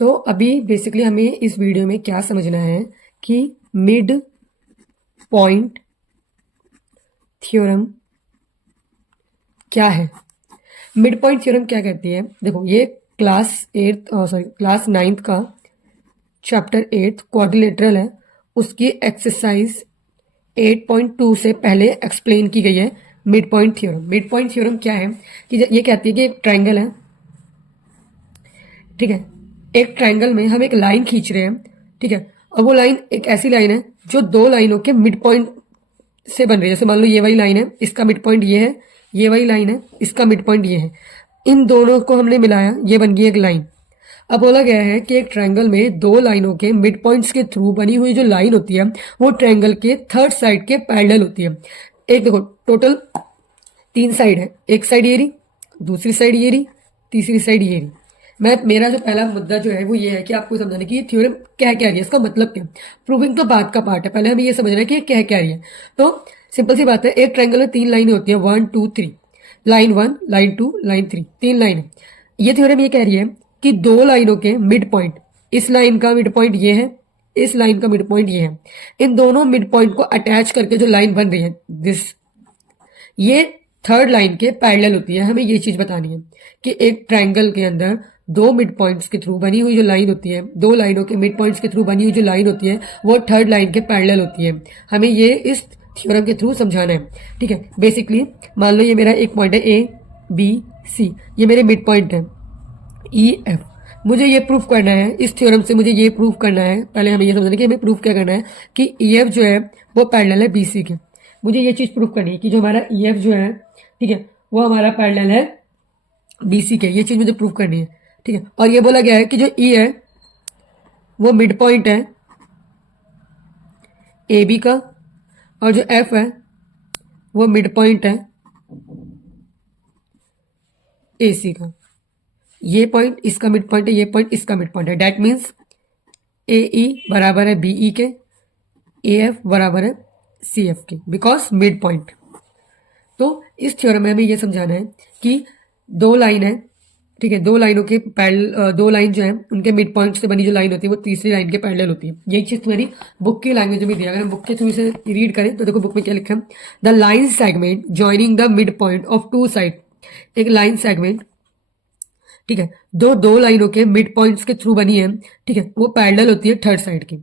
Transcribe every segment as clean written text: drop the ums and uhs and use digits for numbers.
तो अभी बेसिकली हमें इस वीडियो में क्या समझना है कि मिड पॉइंट थ्योरम क्या है। मिड पॉइंट थ्योरम क्या कहती है? देखो, ये क्लास 9th का चैप्टर 8 क्वाड्रिलेटरल है, उसकी एक्सरसाइज 8.2 से पहले एक्सप्लेन की गई है mid point theorem. Mid point theorem क्या है कि ये कहती है कि एक ट्रायंगल है, ठीक है, एक ट्रायंगल में हम एक लाइन खींच रहे हैं, ठीक है, और वो लाइन एक ऐसी लाइन है जो दो लाइनों के मिड पॉइंट से बन रही है। जैसे मान लो ये वाली लाइन है, इसका मिड पॉइंट ये है, ये वाली लाइन है, इसका मिड पॉइंट ये है, इन दोनों को हमने मिलाया, ये बन गई एक लाइन। अब बोला गया है कि एक ट्रायंगल में दो लाइनों के मिड पॉइंट्स के थ्रू बनी हुई जो लाइन होती है वो ट्रायंगल के थर्ड साइड के पैरेलल होती है। एक देखो, टोटल 3 साइड है, एक साइड ये रही, दूसरी साइड ये रही, तीसरी साइड ये रही। मेरा जो पहला मुद्दा जो है वो ये है कि आपको समझाने की ये थ्योरम क्या कह रही है, इसका मतलब क्या। प्रूविंग तो बाद का पार्ट है, पहले हमें ये समझना है कि ये क्या कह रही है। तो सिंपल सी बात है, एक ट्रायंगल में 3 लाइनें होती है, 1 2 3, लाइन 1, लाइन 2, लाइन 3, 3 लाइन है। ये थ्योरम ये कह रही है कि दो लाइनों के मिड पॉइंट, इस लाइन का मिड पॉइंट ये है, इस लाइन का मिड पॉइंट ये है, इन दोनों मिड पॉइंट को अटैच करके जो लाइन बन रही है दिस, ये थर्ड लाइन के पैरेलल होती है। हमें ये चीज बतानी है कि एक ट्रायंगल के अंदर दो मिड पॉइंट्स के थ्रू बनी हुई जो लाइन होती है, दो लाइनों के मिड पॉइंट्स के थ्रू बनी हुई जो लाइन होती है वो थर्ड लाइन के पैरेलल होती है। हमें ये इस थ्योरम के थ्रू समझाना है, ठीक है। बेसिकली मान लो ये मेरा एक पॉइंट है ए बी सी, ये मेरे मिड पॉइंट है ई एफ। मुझे ये प्रूफ करना है, इस थ्योरम से मुझे ये प्रूफ करना है, पहले हमें ये समझना है कि हमें प्रूफ क्या करना है कि ई एफ जो है वो पैरेलल है बी सी के। मुझे ये चीज़ प्रूफ करनी है कि जो हमारा ई एफ जो है, ठीक है, वो हमारा पैरेलल है बी सी के। ये चीज़ मुझे प्रूफ करनी है, ठीक है। और ये बोला गया है कि जो ई है वो मिड पॉइंट है ए बी का, और जो एफ है वो मिड पॉइंट है ए सी का। ये पॉइंट इसका मिड पॉइंट है, ये पॉइंट इसका मिड पॉइंट है। डैट मीन्स ए ई बराबर है बी ई के, ए एफ बराबर है सी एफ के, बिकॉज मिड पॉइंट। तो इस थ्योरम में हमें ये समझाना है कि दो लाइन है, ठीक है, दो लाइनों के पैरेलल, दो लाइन जो है उनके मिड पॉइंट से बनी जो लाइन होती है वो तीसरी लाइन के पैरेलल होती है। यही चीज तुम्हारी बुक की लैंग्वेज में दिया। अगर हम बुक के थ्रू इसे रीड करें तो देखो बुक में क्या लिखा है, the line segment joining the midpoint of two side. एक लाइन सेगमेंट, ठीक है, दो लाइनों के मिड पॉइंट्स के थ्रू बनी है, ठीक है, वो पैरेलल होती है थर्ड साइड की।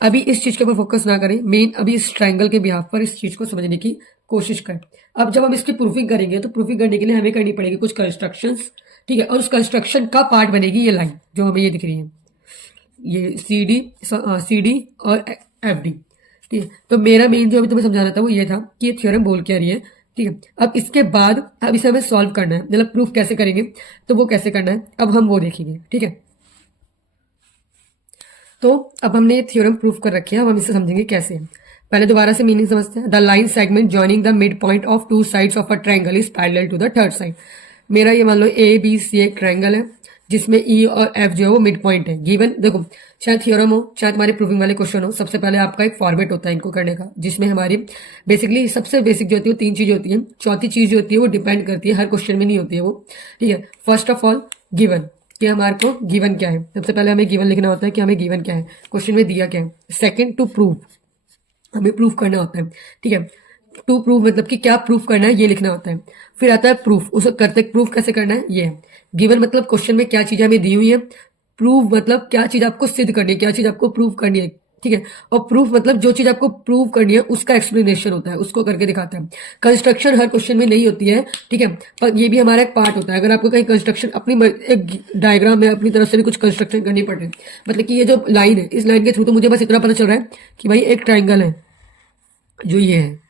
अभी इस चीज के ऊपर फोकस ना करें, मेन अभी इस ट्रायंगल के बिहाफ पर इस चीज को समझने की कोशिश करें। अब जब हम इसकी प्रूफिंग करेंगे तो प्रूफिंग करने के लिए हमें करनी पड़ेगी कुछ कंस्ट्रक्शंस, ठीक है, और उस कंस्ट्रक्शन का पार्ट बनेगी ये लाइन जो हमें ये दिख रही है, ये सी डी और एफ डी, ठीक है। तो मेरा मेन जो अभी तुम्हें समझाना था वो ये था कि ये थ्योरम बोल क्या रही है, ठीक है। अब इसके बाद अब इसे हमें सॉल्व करना है, मतलब प्रूफ कैसे करेंगे, तो वो कैसे करना है अब हम वो देखेंगे, ठीक है। तो अब हमने ये थ्योरम प्रूफ कर रखी है, अब हम इसे समझेंगे कैसे। पहले दोबारा से मीनिंग समझते हैं। The line segment joining the midpoint of two sides of a triangle is parallel to the third side. मेरा ये मान लो ए बी सी एक ट्रायंगल है जिसमें ई और एफ जो है वो मिड पॉइंट है गिवन। देखो, चाहे थ्योरम हो चाहे तुम्हारे प्रूविंग वाले क्वेश्चन हो, सबसे पहले आपका एक फॉर्मेट होता है इनको करने का, जिसमें हमारी बेसिकली सबसे बेसिक जो होती है वो 3 चीजें होती है। चौथी चीज जो होती है वो डिपेंड करती है, हर क्वेश्चन में नहीं होती है वो, ठीक है। फर्स्ट ऑफ ऑल गिवन, कि हमारे को गिवन क्या है। सबसे पहले हमें गिवन लिखना होता है कि हमें गिवन क्या है, क्वेश्चन में दिया क्या है। सेकंड, टू प्रूव, हमें प्रूफ करना होता है, ठीक है। टू प्रूव मतलब कि क्या प्रूफ करना है ये लिखना होता है। फिर आता है प्रूफ, उसे करते प्रूफ कैसे करना है ये है। गिवन मतलब क्वेश्चन में क्या चीजें हमें दी हुई है, प्रूव मतलब क्या चीज आपको सिद्ध करनी है, क्या चीज आपको प्रूव करनी है, ठीक है। और प्रूफ मतलब जो चीज आपको प्रूव करनी है उसका एक्सप्लेनेशन होता है, उसको करके दिखाता है। कंस्ट्रक्शन हर क्वेश्चन में नहीं होती है, ठीक है, पर ये भी हमारा एक पार्ट होता है। अगर आपको कहीं कंस्ट्रक्शन अपनी एक डायग्राम में अपनी तरफ से भी कुछ कंस्ट्रक्शन करनी पड़े, मतलब कि ये जो लाइन है इस लाइन के थ्रू तो मुझे बस इतना पता चल रहा है कि भाई एक ट्राइंगल है जो ये है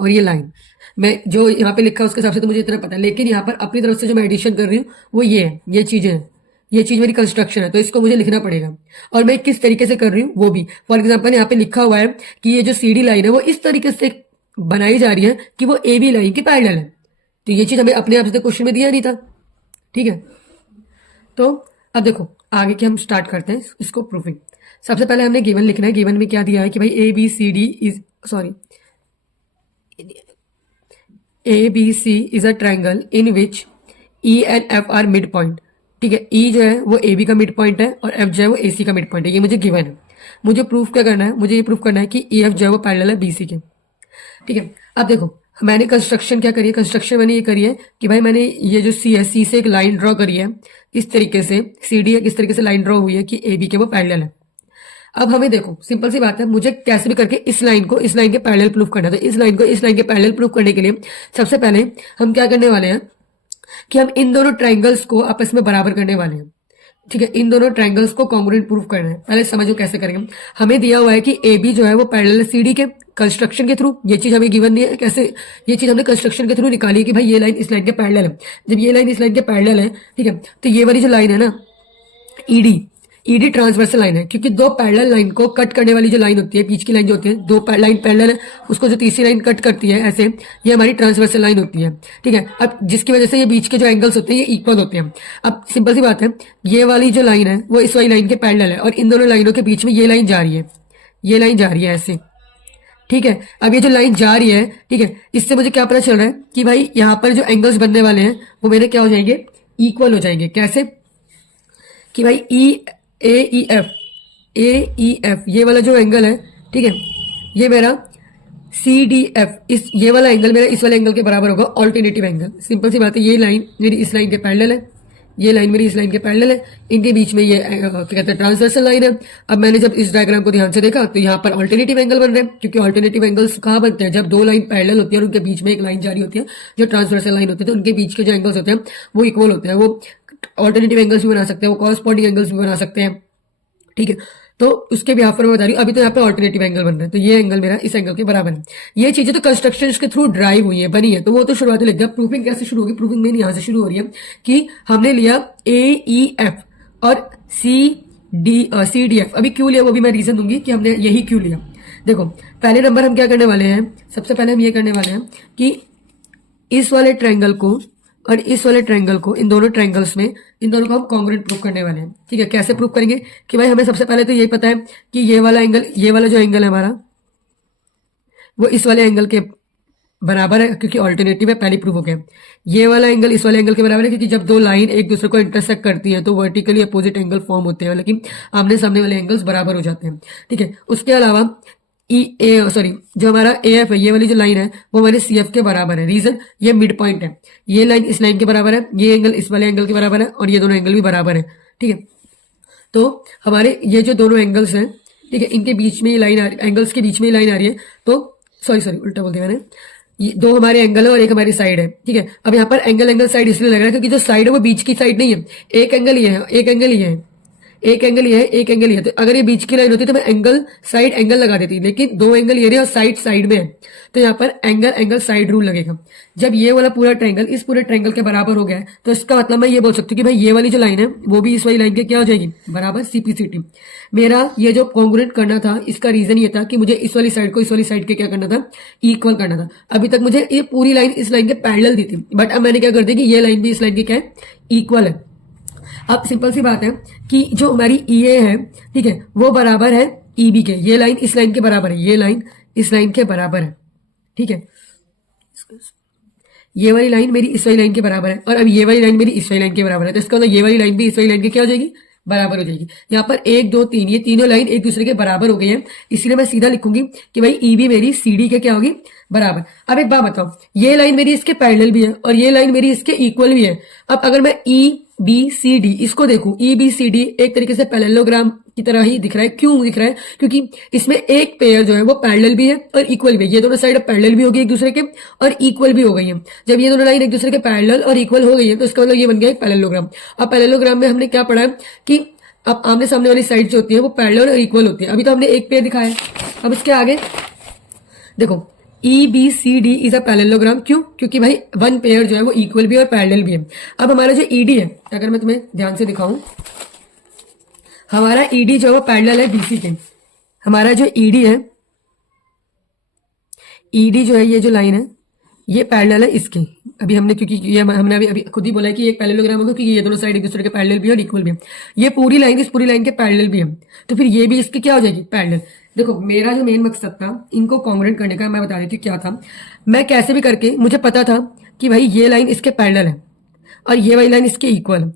और ये लाइन, मैं जो यहाँ पे लिखा है उसके हिसाब से तो मुझे इतना पता है। लेकिन यहाँ पर अपनी तरफ से जो मैं एडिशन कर रही हूँ वो ये है, ये चीजें हैं, ये चीज मेरी कंस्ट्रक्शन है, तो इसको मुझे लिखना पड़ेगा। और मैं किस तरीके से कर रही हूँ वो भी। फॉर एग्जाम्पल यहाँ पे लिखा हुआ है कि ये जो सीडी लाइन है वो इस तरीके से बनाई जा रही है कि वो ए बी लाइन की पैरेलल है। तो ये चीज हमें अपने आप से क्वेश्चन में दिया नहीं था, ठीक है। तो अब देखो आगे के हम स्टार्ट करते हैं इसको प्रूफिंग। सबसे पहले हमने गिवन लिखना है। गिवन में क्या दिया है कि भाई A B C D is sorry ABC is a triangle in which E and F are midpoint, ठीक है। ई जो है वो ए बी का मिड पॉइंट है और एफ जो है वो ए सी का मिड पॉइंट है, ये मुझे गिवन है। मुझे प्रूफ क्या करना है, मुझे ये प्रूफ करना है कि ई एफ जो है वो पैरेलल है बी सी के। ठीक है। अब देखो मैंने कंस्ट्रक्शन क्या करी है, कंस्ट्रक्शन मैंने ये करी है कि भाई मैंने ये जो सी है, सी से एक लाइन ड्रॉ करी है इस तरीके से, सी डी एक इस तरीके से लाइन ड्रॉ हुई है कि ए बी के वो पैरेलल है। अब हमें देखो सिंपल सी बात है, मुझे कैसे भी करके इस लाइन को इस लाइन के पैरेलल प्रूफ करना है। तो इस लाइन को इस लाइन के पैरेलल प्रूफ करने के लिए सबसे पहले हम क्या करने वाले हैं कि हम इन दोनों ट्राइंगल्स को आपस में बराबर करने वाले हैं। ठीक है, इन दोनों ट्राइंगल्स को कॉन्ग्रुएंट प्रूफ करना है। पहले समझो कैसे करेंगे। हमें दिया हुआ है कि ए बी जो है वो पैरेलल है सी डी के, कंस्ट्रक्शन के थ्रू ये चीज हमें गिवन नहीं है। कैसे ये चीज हमने कंस्ट्रक्शन के थ्रू निकाली है कि भाई ये लाइन इस लाइन के पैरेलल है। जब ये लाइन इस लाइन के पैरेलल है, ठीक है, तो ये वाली जो लाइन है ना ईडी, ईडी ट्रांसवर्सल लाइन है, क्योंकि दो पैरेलल लाइन को कट करने वाली जो लाइन होती है, बीच की लाइन जो होती है, दो लाइन पैरेलल है, उसको जो तीसरी लाइन कट करती है ऐसे, ये हमारी ट्रांसवर्सल लाइन होती है। ठीक है, अब जिसकी वजह से ये बीच के जो एंगल्स होते हैं ये इक्वल होते हैं। अब सिंपल सी बात है, ये वाली जो लाइन है वो इस वाली लाइन के पैरेलल है और इन दोनों लाइनों के बीच में ये लाइन जा रही है, ये लाइन जा रही है ऐसे। ठीक है, अब ये जो लाइन जा रही है, ठीक है, इससे मुझे क्या पता चल रहा है कि भाई यहाँ पर जो एंगल्स बनने वाले हैं वो मेरे क्या हो जाएंगे, इक्वल हो जाएंगे। कैसे कि भाई ए ई एफ ये वाला जो एंगल है, ठीक है, ये मेरा सी डी एफ, इस ये वाला एंगल मेरा इस वाले एंगल के बराबर होगा, ऑल्टरनेटिव एंगल। सिंपल सी बात है, ये लाइन मेरी इस लाइन के पैरेलल है, ये लाइन मेरी इस लाइन के पैरेलल है, इनके बीच में ये क्या कहते हैं ट्रांसवर्सल लाइन है। अब मैंने जब इस डायग्राम को ध्यान से देखा तो यहाँ पर ऑल्टरनेटिव एंगल बन रहे हैं, क्योंकि ऑल्टरनेटिव एंगल्स कहाँ बनते हैं, जब दो लाइन पैरेलल होती है और उनके बीच में एक लाइन जारी होती है जो ट्रांसवर्सल लाइन होती है, तो उनके बीच के जो एंगल्स होते हैं वो इक्वल होते हैं। वो ऑल्टरनेटिव एंगल्स भी बना सकते हैं, वो कॉरस्पॉन्डिंग एंगल्स भी बना सकते हैं। ठीक है, तो उसके भी यहाँ पर मैं बता रही हूँ, अभी तो यहाँ पे ऑल्टरनेटिव एंगल बन रहा है, तो ये एंगल मेरा इस एंगल के बराबर है। ये चीजें तो कंस्ट्रक्शन के थ्रू ड्राइव हुई है, बनी है, तो वो तो शुरुआती लग गया। प्रूफिंग कैसे शुरू होगी, प्रूफिंग मेन यहाँ से शुरू हो रही है कि हमने लिया ए ई एफ और सी डी एफ। अभी क्यों लिया वो भी मैं रीजन दूंगी कि हमने यही क्यों लिया। देखो पहले नंबर हम क्या करने वाले हैं, सबसे पहले हम ये करने वाले हैं कि इस वाले ट्रायंगल को और इस वाले ट्रायंगल को, इन दोनों ट्रायंगल्स में इन दोनों को हम कॉन्ग्रुएंट प्रूफ करने वाले हैं। ठीक है, कैसे प्रूफ करेंगे कि भाई हमें सबसे पहले तो यही पता है कि ये वाला एंगल, ये वाला जो एंगल है हमारा वो इस वाले एंगल के बराबर है, क्योंकि ऑल्टरनेटिव है, पहले प्रूफ हो गया। ये वाला एंगल इस वाले एंगल के बराबर है, क्योंकि जब दो लाइन एक दूसरे को इंटरसेक्ट करती है तो वर्टिकली अपोजिट एंगल फॉर्म होते हैं, लेकिन आमने सामने वाले एंगल्स बराबर हो जाते हैं। ठीक है, उसके अलावा जो हमारा ए एफ है, ये वाली जो लाइन है वो हमारे सी एफ के बराबर है। रीजन, ये मिड पॉइंट है, ये लाइन इस लाइन के बराबर है, ये एंगल इस वाले एंगल के बराबर है और ये दोनों एंगल भी बराबर है। ठीक है, तो हमारे ये जो दोनों एंगल्स हैं, ठीक है, इनके बीच में ये लाइन एंगल्स के बीच में ये लाइन आ रही है, तो सॉरी उल्टा बोल दिया मैंने, ये दो हमारे एंगल है और एक हमारी साइड है। ठीक है, अब यहाँ पर एंगल साइड इसलिए लग रहा है क्योंकि जो साइड है वो बीच की साइड नहीं है, एक एंगल ये है, एक एंगल ये है, एक एंगल ये है, एक एंगल ये है। तो अगर ये बीच की लाइन होती तो मैं एंगल लगा देती, लेकिन दो एंगल ये रहे और साइड में है, तो यहाँ पर एंगल साइड रूल लगेगा। जब ये वाला पूरा ट्रायंगल इस पूरे ट्रायंगल के बराबर हो गया है, तो इसका मतलब मैं ये बोल सकती हूँ कि भाई ये वाली जो लाइन है वो भी इस वाली लाइन के क्या हो जाएगी, बराबर सीपीसीटी। मेरा ये जो कॉन्ग्रुएंट करना था, इसका रीजन ये था कि मुझे इस वाली साइड को इस वाली साइड के क्या करना था, इक्वल करना था। अभी तक मुझे ये पूरी लाइन इस लाइन के पैरेलल दी थी, बट अब मैंने क्या कर दिया कि ये लाइन भी इस लाइन के क्या है, इक्वल है। अब सिंपल सी बात है कि जो हमारी ई ए है, ठीक है, वो बराबर है ई बी के, ये लाइन इस लाइन के बराबर है, ये लाइन इस लाइन के बराबर है। ठीक है, ये वाली लाइन मेरी इस वाली लाइन के बराबर है और अब ये वाली लाइन मेरी इस वाली लाइन के बराबर है, तो इसका मतलब ये वाली लाइन भी इस वाली लाइन के क्या हो जाएगी, बराबर हो जाएगी। यहाँ पर 1 2 3 ये तीनों लाइन एक दूसरे के बराबर हो गई है, इसलिए मैं सीधा लिखूंगी कि भाई ई बी मेरी सी डी के क्या होगी, बराबर। अब एक बात बताओ, ये लाइन मेरी इसके पैरेलल भी है और ये लाइन मेरी इसके इक्वल भी है। अब अगर मैं ई बी सी डी इसको देखूं, ई बी सी डी एक तरीके से पैरेललोग्राम की तरह ही दिख रहा है। क्यों दिख रहा है, क्योंकि इसमें एक पेयर जो है वो पैरेलल भी है और इक्वल भी है। ये दोनों साइड पैरेलल भी हो गई एक दूसरे के और इक्वल भी हो गई है। जब ये दोनों लाइन एक दूसरे के पैरेलल और इक्वल हो गई है तो इसका मतलब ये बन गया एक पैरेललोग्राम। अब पैरेललोग्राम में हमने क्या पढ़ा है कि अब आमने सामने वाली साइड जो होती है वो पैरेलल और इक्वल होती है। अभी तो हमने एक पेयर दिखाया है, अब इसके आगे देखो E B C D is a parallelogram. क्यों, क्योंकि भाई वन पेयर जो है वो इक्वल भी है और पैरेलल भी है। अब हमारा जो ईडी है, अगर मैं तुम्हें ध्यान से दिखाऊं, हमारा ईडी जो है वो पैरेलल है बीसी के। हमारा जो ईडी है, ईडी जो है ये जो लाइन है ये पैरेलल है इसके। अभी हमने क्योंकि ये हमने अभी खुद ही बोला है कि एक पैरेललोग्राम होगा क्योंकि ये दोनों साइड एक दूसरे के पैरेलल भी है और इक्वल भी है। ये पूरी लाइन इस पूरी लाइन के पैरेलल भी है, तो फिर ये भी इसके क्या हो जाएगी, पैरेलल। देखो मेरा जो मेन मकसद था इनको कॉन्ग्रुएंट करने का, मैं बता देती हूँ क्या था। मैं कैसे भी करके मुझे पता था कि भाई ये लाइन इसके पैरेलल है और ये वाली लाइन इसके इक्वल है।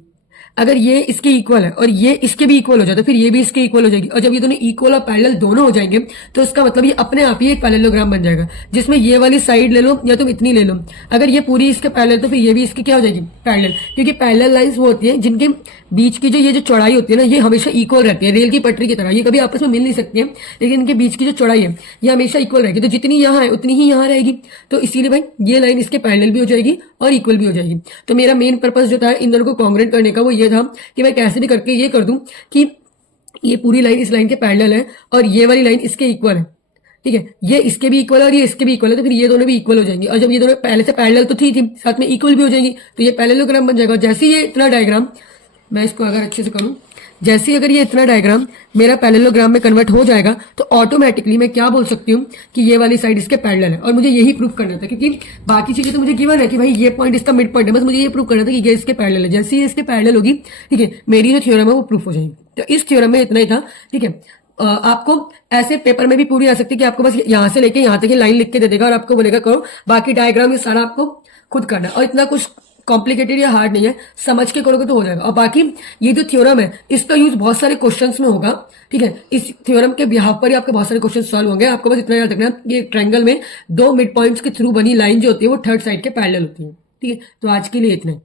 अगर ये इसके इक्वल है और ये इसके भी इक्वल हो जाए तो फिर ये भी इसके इक्वल हो जाएगी, और जब ये दोनों इक्वल और पैरेलल दोनों हो जाएंगे तो इसका मतलब ये अपने आप ही एक पैरेललोग्राम बन जाएगा, जिसमें ये वाली साइड ले लो या तुम इतनी ले लो। अगर ये पूरी इसके पैरेलल तो फिर ये भी इसकी क्या हो जाएगी, पैरेलल, क्योंकि पैरेलल लाइंस वो होती है जिनके बीच की जो ये जो चौड़ाई होती है ना, ये हमेशा इक्वल रहती है, रेल की पटरी की तरह, ये कभी आपस में मिल नहीं सकती है, लेकिन इनके बीच की जो चौड़ाई है ये हमेशा इक्वल रहेगी, तो जितनी यहाँ है उतनी ही यहाँ रहेगी, तो इसीलिए भाई ये लाइन इसके पैरेलल भी हो जाएगी और इक्वल भी हो जाएगी। तो मेरा मेन पर्पस जो था इन दोनों को कॉन्ग्रेंट करने का वो ये था कि मैं कैसे भी करके ये कर दूं कि ये पूरी लाइन इस लाइन के पैरेलल है और ये वाली लाइन इसके इक्वल है, ठीक है, ये इसके भी इक्वल है और ये इसके भी इक्वल है, तो फिर ये दोनों भी इक्वल हो जाएंगे, और जब ये दोनों पहले से पैरेलल तो थी साथ में इक्वल भी हो जाएंगी, तो ये पैरेललोग्राम बन जाएगा। जैसे ये इतना डायग्राम मैं इसको अगर अच्छे से करूं, जैसे अगर ये इतना डायग्राम मेरा पैरेललोग्राम में कन्वर्ट हो जाएगा तो ऑटोमेटिकली मैं क्या बोल सकती हूँ कि ये वाली साइड इसके पैरेलल है, और मुझे यही प्रूफ करना था, क्योंकि बाकी चीजें तो मुझे गिवन है कि भाई ये पॉइंट इसका मिड पॉइंट है, बस मुझे ये प्रूफ करना था कि ये इसके पैरेलल है। जैसे ये इसके पैरेलल होगी, ठीक है, मेरी जो थ्योरम है वो प्रूफ हो जाएगी। तो इस थ्योरम में इतना ही था, ठीक है। आपको ऐसे पेपर में भी पूरी आ सकती है कि आपको बस यहाँ से लेके यहाँ तक लाइन लिख के दे देगा और आपको बोलेगा करो, बाकी डायग्राम ये सारा आपको खुद करना है, और इतना कुछ कॉम्प्लिकेटेड या हार्ड नहीं है, समझ के करोगे तो हो जाएगा। और बाकी ये जो थ्योरम है इसका यूज बहुत सारे क्वेश्चंस में होगा, ठीक है, इस थ्योरम के बिहाफ पर ही आपके बहुत सारे क्वेश्चन सॉल्व होंगे। आपको बस इतना याद रखना है कि ट्रायंगल में दो मिड पॉइंट्स के थ्रू बनी लाइन जो होती है वो थर्ड साइड के पैरेलल होती है, ठीक है। तो आज के लिए इतना ही।